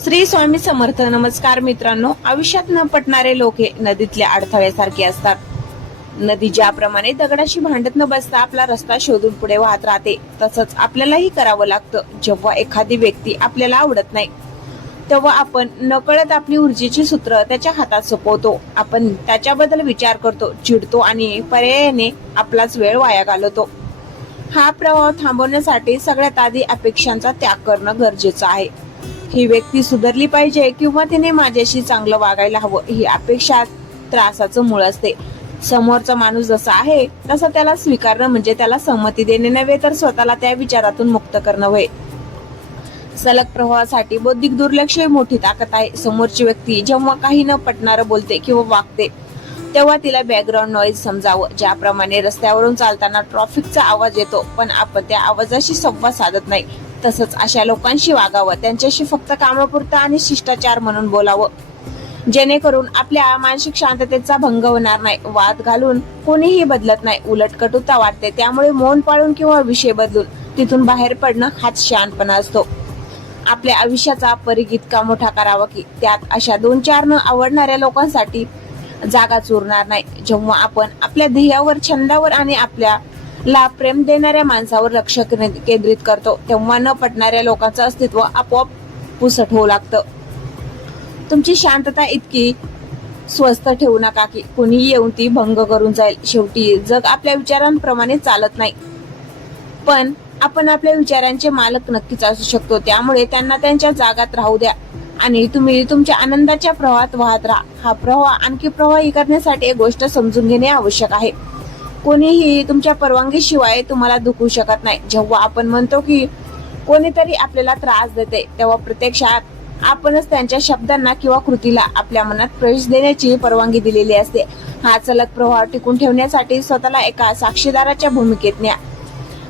श्री स्वामी समर्थ. नमस्कार मित्रांनो. आयुष्यात न पटणारे लोक हे नदीतल्या अडथळ्यासारखे असतात. नदी ज्याप्रमाणे दगडाशी भांडत न बसता आपला रस्ता शोधून पुढे वाहत राहते, तसंच आपल्यालाही करावं लागतं. जेव्हा एखादी व्यक्ती आपल्याला आवडत नाही तेव्हा आपण नकळत आपली ऊर्जेची सूत्र त्याच्या हातात सोपवतो. आपण त्याच्याबद्दल विचार करतो, चिडतो आणि पर्यायाने आपलाच वेळ वाया घालवतो. हा प्रवाह थांबवण्यासाठी सगळ्यात आधी अपेक्षांचा त्याग करणं गरजेचं आहे. ही व्यक्ती सुधारली पाहिजे किंवा तिने माझ्याशी चांगलं वागायला हवं, ही अपेक्षा त्रासाचं मूळ असते. समोरचा माणूस जसा आहे तसा त्याला स्वीकारणं म्हणजे त्याला संमती देणे नव्हे, तर स्वतःला त्या विचारातून मुक्त करणं होय. सलग प्रवाहासाठी बौद्धिक दुर्लक्ष ही मोठी ताकद आहे. समोरची व्यक्ती जेव्हा काही न पटणारं बोलते किंवा वागते तेव्हा तिला बॅकग्राऊंड नॉईज समजावं. ज्याप्रमाणे रस्त्यावरून चालताना ट्रॅफिकचा आवाज येतो पण आपण त्या आवाजाशी संवाद साधत नाही, तसंच अशा लोकांशी वागावं. त्यांच्याशी फक्त कामापुरतं आणि शिष्टाचार म्हणून बोलावं, जेणेकरून आपल्या मानसिक शांततेचा भंग होणार नाही. वाद घालून कोणीही बदलत नाही, उलट कटुता वाटते. त्यामुळे मौन पाळून किंवा विषय बदलून तिथून बाहेर पडणं हाच शहाणपणा असतो. आपल्या आयुष्याचा परिघ इतका मोठा करावा की त्यात अशा 2-4 न आवडणाऱ्या लोकांसाठी जागाच उरणार नाही. जेव्हा आपण आपल्या ध्येयावर, छंदावर आणि आपल्याला प्रेम देणाऱ्या माणसावर लक्ष केंद्रित करतो, तेव्हा न पटणाऱ्या लोकांचं अस्तित्व आपोआप पुसट होऊ लागतं. तुमची शांतता इतकी स्वस्त ठेवू नका की कोणी येऊन ती भंग करून जाईल. शेवटी जग आपल्या विचारांप्रमाणे चालत नाही, पण आपण आपल्या विचारांचे मालक नक्कीच असू शकतो. त्यामुळे त्यांना त्यांच्या जागात राहू द्या आणि तुम्ही तुमच्या आनंदाच्या प्रवाहात वाहत राहा. हा प्रवाह आणखी प्रवाही करण्यासाठी एक गोष्ट समजून घेणे आवश्यक आहे. कोणीही तुमच्या परवानगीशिवाय तुम्हाला दुखवू शकत नाही. जेव्हा आपण म्हणतो की कोणीतरी आपल्याला त्रास देते, तेव्हा प्रत्यक्षात आपणच त्यांच्या शब्दांना किंवा कृतीला आपल्या मनात प्रवेश देण्याची परवानगी दिलेली असते. हा सलग प्रवाह टिकून ठेवण्यासाठी स्वतःला एका साक्षीदाराच्या भूमिकेत न्या.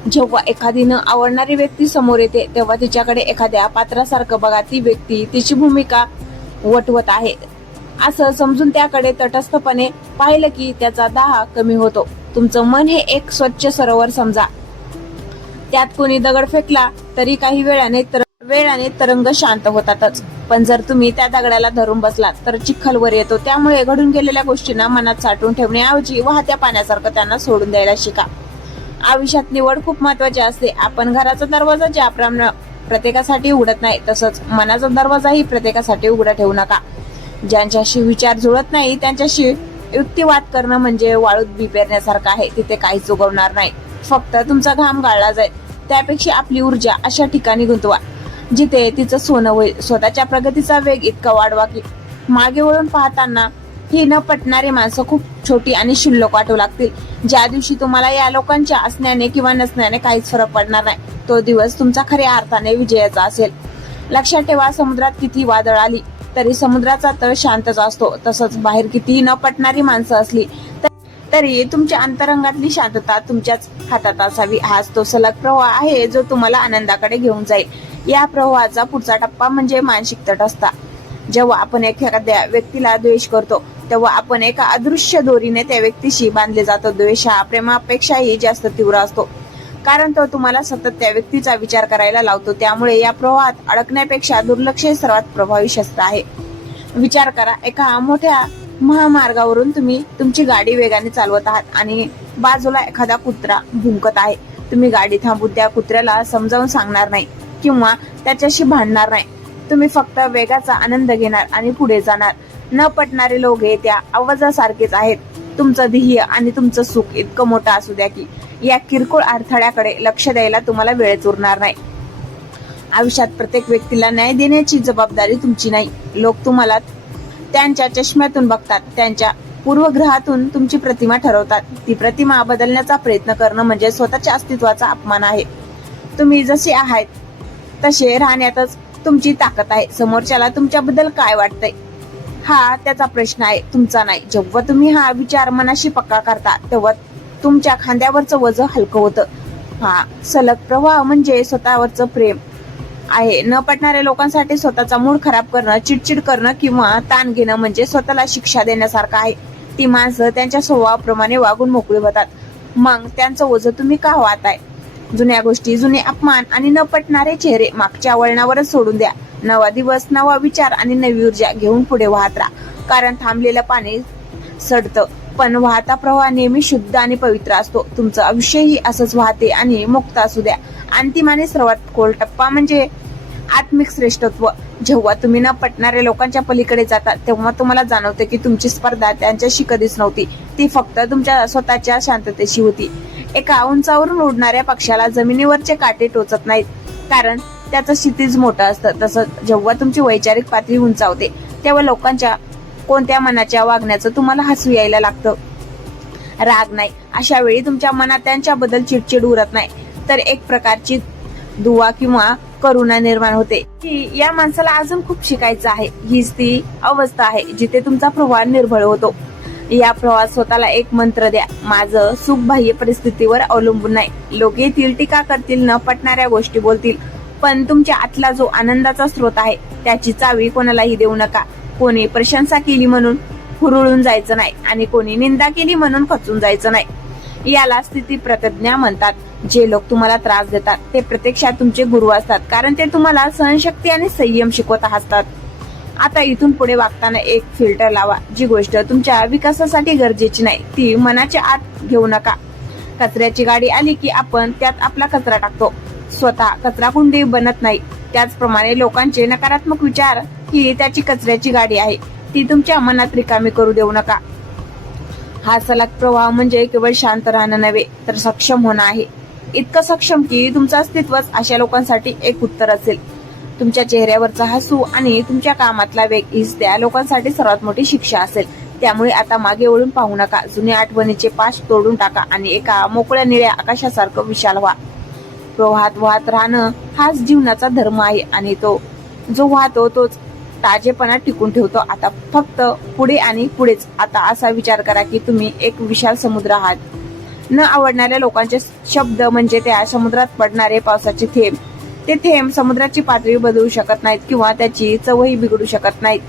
जेव्हा एखादी न आवडणारी व्यक्ती समोर येते तेव्हा तिच्याकडे एखाद्या पात्रासारखं बघा. ती व्यक्ती तिची भूमिका वटवत आहे असं समजून त्याकडे तटस्थपणे पाहिलं की त्याचा दाह कमी होतो. तुमचं मन हे एक स्वच्छ सरोवर समजा. त्यात कोणी दगड फेकला तरी काही वेळाने तरंग शांत होतातच, पण जर तुम्ही त्या दगडाला धरून बसलात तर चिखल वर येतो. त्यामुळे घडून गेलेल्या गोष्टींना मनात साठवून ठेवण्याऐवजी वाहत्या पाण्यासारखं त्यांना सोडून द्यायला शिका. आयुष्यात निवड खूप महत्वाची असते. आपण घराचा दरवाजा ज्याप्रमाणे प्रत्येकासाठी उघडत नाही, तसंच मनाचा दरवाजाही प्रत्येकासाठी उघडा ठेवू नका. ज्यांच्याशी विचार जुळत नाही त्यांच्याशी युक्तिवाद करणं म्हणजे वाळूत बी पेरण्यासारखं आहे. तिथे काहीच उगवणार नाही, फक्त तुमचा घाम गाळला जाईल. त्यापेक्षा आपली ऊर्जा अशा ठिकाणी गुंतवा जिथे तिचं सोनं होईल. स्वतःच्या प्रगतीचा वेग इतका वाढवा की मागे वळून पाहताना ही न पटणारी माणसं खूप छोटी आणि क्षुल्लक वाटू लागतील. ज्या दिवशी तुम्हाला या लोकांच्या असण्याने किंवा नसण्याने काहीच फरक पडणार नाही, तो दिवस तुमचा खऱ्या अर्थाने विजयाचा असेल. लक्षात ठेवा, समुद्रात किती वादळ आली तरी समुद्राचा तळ शांतच असतो. तसंच बाहेर कितीही न पटणारी माणसं असली तरी तुमच्या अंतरंगातली शांतता तुमच्याच हातात असावी. हाच तो सलग प्रवाह आहे जो तुम्हाला आनंदाकडे घेऊन जाईल. या प्रवाहाचा पुढचा टप्पा म्हणजे मानसिक तटस्थता. जेव्हा आपण एखाद्या व्यक्तीला द्वेष करतो तेव्हा आपण एका अदृश्य दोरीने त्या व्यक्तीशी बांधले जातो. द्वेष हा प्रेमापेक्षाही जास्त तीव्र असतो, कारण तो तुम्हाला सतत त्या व्यक्तीचा विचार करायला लावतो. त्यामुळे या प्रवाहात अडकण्यापेक्षा दुर्लक्ष हे सर्वात प्रभावी शस्त्र आहे. विचार करा, एका मोठ्या महामार्गावरून तुम्ही तुमची गाडी वेगाने चालवत आहात आणि बाजूला एखादा कुत्रा भुंकत आहे. तुम्ही गाडी थांबून त्या कुत्र्याला समजावून सांगणार नाही किंवा त्याच्याशी भांडणार नाही. तुम्ही फक्त वेगाचा आनंद घेणार आणि पुढे जाणार. न पटणारे लोक हे त्या आवाजासारखेच आहेत. तुमचं ध्येय आणि तुमचं सुख इतकं मोठं असू द्या की या किरकोळ अडथळ्याकडे लक्ष द्यायला तुम्हाला वेळच उरणार नाही. आयुष्यात प्रत्येक व्यक्तीला न्याय देण्याची जबाबदारी तुमची नाही. लोक तुम्हाला त्यांच्या चष्म्यातून बघतात, त्यांच्या पूर्वग्रहातून तुमची प्रतिमा ठरवतात. ती प्रतिमा बदलण्याचा प्रयत्न करणं म्हणजे स्वतःच्या अस्तित्वाचा अपमान आहे. तुम्ही जसे आहात तसे राहण्यातच तुमची ताकद आहे. समोरच्याला तुमच्याबद्दल काय वाटतंय हा त्याचा प्रश्न आहे, तुमचा नाही. जेव्हा तुम्ही हा विचार मनाशी पक्का करता तेव्हा तुमच्या खांद्यावरचं वजन हलकं होतं. हा सलग प्रवाह म्हणजे स्वतःवरचं प्रेम आहे. न पटणाऱ्या लोकांसाठी स्वतःचा मूड खराब करणं, चिडचिड करणं किंवा ताण घेणं म्हणजे स्वतःला शिक्षा देण्यासारखं आहे. ती माणसं त्यांच्या स्वभावाप्रमाणे वागून मोकळी होतात. मग त्यांचं ओझं तुम्ही का वाहताय? जुन्या गोष्टी, जुने अपमान आणि न पटणारे चेहरे मागच्या वळणावरच सोडून द्या. नवा दिवस, नवा विचार आणि नवी ऊर्जा घेऊन पुढे वाहत राहा. कारण थांबलेलं पाणी सडतं, पण वाहता प्रवाह नेहमी शुद्ध आणि पवित्र असतो. तुमचं आयुष्यही असंच वाहते आणि मुक्त असू द्या. अंतिम आणि सर्वात खोल टप्पा म्हणजे आत्मिक श्रेष्ठत्व. जेव्हा तुम्ही न पटणाऱ्या लोकांच्या पलीकडे जाता, तेव्हा तुम्हाला जाणवते की तुमची स्पर्धा त्यांच्याशी कधीच नव्हती. ती फक्त तुमच्या स्वतःच्या शांततेशी होती. एका उंचावरून उडणाऱ्या पक्षाला जमिनीवरचे काटे टोचत नाहीत, कारण त्याचं क्षितिज मोठं असतं. तसंच जेव्हा तुमची वैचारिक पातळी उंचावते, तेव्हा लोकांच्या कोणत्या मनाच्या वागण्याचं तुम्हाला हसू यायला लागतं. राग नाही, अशा वेळी तुमच्या मनात त्यांच्याबद्दल चिडचिड उरत नाही, तर एक प्रकारची दुवा किंवा करुणा निर्माण होते की या माणसाला अजून खूप शिकायचं आहे. हीच ती अवस्था आहे जिथे तुमचा प्रवाह निर्भळ होतो. या प्रवाहात स्वतःला एक मंत्र द्या: माझं सुख बाह्य परिस्थितीवर अवलंबून नाही. लोक येतील, टीका करतील, न पटणाऱ्या गोष्टी बोलतील, पण तुमच्या आतला जो आनंदाचा स्रोत आहे त्याची चावी कोणालाही देऊ नका. कोणी प्रशंसा केली म्हणून हुरळून जायचं नाही आणि कोणी निंदा केली म्हणून खचून जायचं नाही. याला स्थिती प्रतिज्ञा म्हणतात. जे लोक तुम्हाला त्रास देतात ते प्रत्यक्षात तुमचे गुरु असतात, कारण ते तुम्हाला सहनशक्ती आणि संयम शिकवत असतात. आता इथून पुढे वागताना एक फिल्टर लावा. जी गोष्ट तुमच्या विकासासाठी गरजेची नाही ती मनाच्या आत घेऊ नका. कचऱ्याची गाडी आली की आपण त्यात आपला कचरा टाकतो, स्वतः कचरा कुंडी बनत नाही. त्याचप्रमाणे लोकांचे नकारात्मक विचार ही त्याची कचऱ्याची गाडी आहे, ती तुमच्या मनात रिकामी करू देऊ नका. हा सलग प्रवाह म्हणजे केवळ शांत राहणं नव्हे, तर सक्षम होणं आहे. इतकं सक्षम की तुमचं अस्तित्वच अशा लोकांसाठी एक उत्तर असेल. तुमच्या चेहऱ्यावरचा हसू आणि तुमच्या कामातला वेग हीच त्या लोकांसाठी सर्वात मोठी शिक्षा असेल. त्यामुळे आता मागे वळून पाहू नका. जुन्या आठवणीचे पाश तोडून टाका आणि एका मोकळ्या निळ्या आकाशासारखं विशाल व्हा. प्रवाहात वाहत राहणं हाच जीवनाचा धर्म आहे आणि तो जो वाहतो तोच ताजेपणा टिकून ठेवतो. आता फक्त पुढे आणि पुढेच. आता असा विचार करा की तुम्ही एक विशाल समुद्र आहात. न आवडणाऱ्या लोकांचे शब्द म्हणजे त्या समुद्रात पडणारे पावसाचे थेंब. ते थेंब समुद्राची पातळी बदलू शकत नाहीत किंवा त्याची चवही बिघडू शकत नाहीत.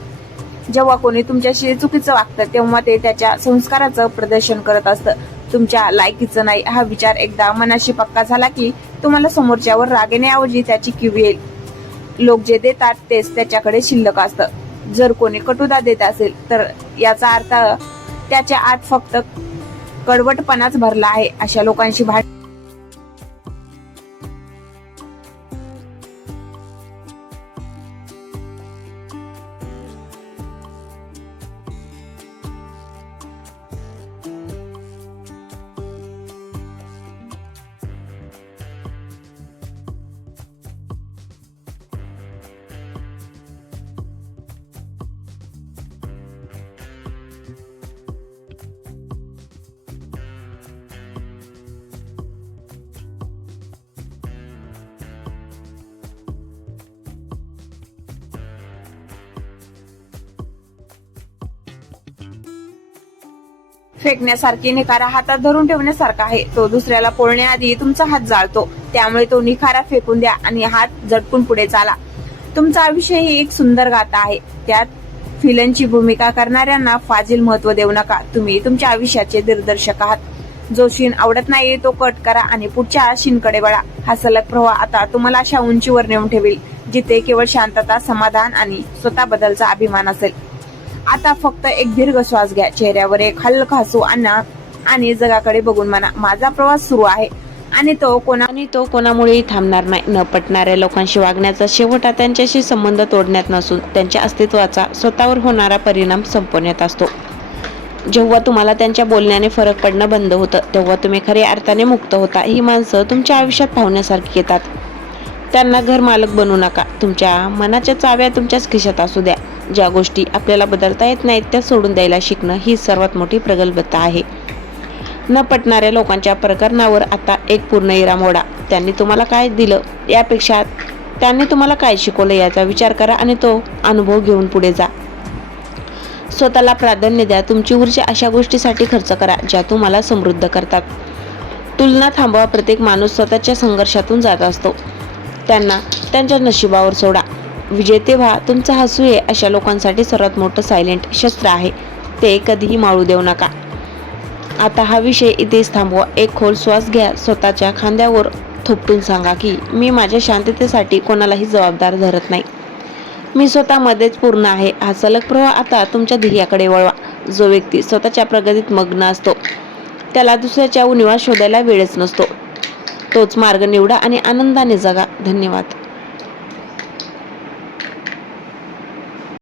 जेव्हा कोणी तुमच्याशी चुकीचं वागतं तेव्हा ते त्याच्या संस्काराचं प्रदर्शन करत असतं, तुमच्या लायकीचं नाही. हा विचार एकदा मनाशी पक्का झाला की तुम्हाला समोरच्यावर राग येण्याऐवजी त्याची कीव येईल. लोक जे देतात तेच त्याच्याकडे शिल्लक असतं. जर कोणी कटुता देत असेल तर याचा अर्थ त्याच्या आत फक्त कडवटपणाच भरला आहे. अशा लोकांशी फेकण्यासारखी निखारा हातात धरून ठेवण्यासारखा आहे. तो दुसऱ्याला पोळण्याआधी तुमचा हात जाळतो. त्यामुळे तो निखारा फेकून द्या आणि हात झटकून पुढे चाला. तुमचं आयुष्य ही एक सुंदर गाथा आहे. त्यात फिलनची भूमिका करणाऱ्यांना फाजील महत्व देऊ नका. तुम्ही तुमच्या आयुष्याचे दिग्दर्शक आहात. जो शीन आवडत नाही तो कट करा आणि पुढच्या शीनकडे वळा. हा सलग प्रवाह आता तुम्हाला अशा उंचीवर नेऊन ठेवेल जिथे केवळ शांतता, समाधान आणि स्वतःबद्दलचा अभिमान असेल. आता फक्त एक दीर्घ श्वास घ्या. चेहऱ्यावर एक हलका हसू आणा आणि जगाकडे बघून म्हणा, माझा प्रवास सुरू आहे आणि तो कोणामुळेही थांबणार नाही. न पटणाऱ्या लोकांशी वागण्याचा शेवट त्यांच्याशी संबंध तोडण्यात नसून त्यांच्या अस्तित्वाचा स्वतःवर होणारा परिणाम संपवण्यात असतो. जेव्हा तुम्हाला त्यांच्या बोलण्याने फरक पडणं बंद होतं तेव्हा तुम्ही खऱ्या अर्थाने मुक्त होता. ही माणसं तुमच्या आयुष्यात पाहुण्यासारखी येतात. त्यांना घर मालक बनवू नका. तुमच्या मनाच्या चाव्या तुमच्याच खिशात असू द्या. ज्या गोष्टी आपल्याला बदलता येत नाहीत त्या सोडून द्यायला शिकणं ही सर्वात मोठी प्रगल्भता आहे. न पटणाऱ्या लोकांच्या प्रकरणावर आता एक पूर्ण इरा मोडा. त्यांनी तुम्हाला काय दिलं यापेक्षा त्यांनी तुम्हाला काय शिकवलं याचा विचार करा आणि तो अनुभव घेऊन पुढे जा. स्वतःला प्राधान्य द्या. तुमची ऊर्जा अशा गोष्टीसाठी खर्च करा ज्या तुम्हाला समृद्ध करतात. तुलना थांबवा. प्रत्येक माणूस स्वतःच्या संघर्षातून जात असतो. त्यांना त्यांच्या नशिबावर सोडा. विजेते व्हा. तुमचं हसू हे अशा लोकांसाठी सर्वात मोठं सायलेंट शस्त्र आहे. ते कधीही माळू देऊ नका. आता हा विषय इथेच थांबवा. एक खोल श्वास घ्या. स्वतःच्या खांद्यावर थोपटून सांगा की मी माझ्या शांततेसाठी कोणालाही जबाबदार धरत नाही. मी स्वतःमध्येच पूर्ण आहे. हा सलग प्रवाह आता तुमच्या ध्येयाकडे वळवा. जो व्यक्ती स्वतःच्या प्रगतीत मग्न असतो त्याला दुसऱ्याच्या उणिवा शोधायला वेळच नसतो. तोच मार्ग निवडा आणि आनंदाने जगा. धन्यवाद.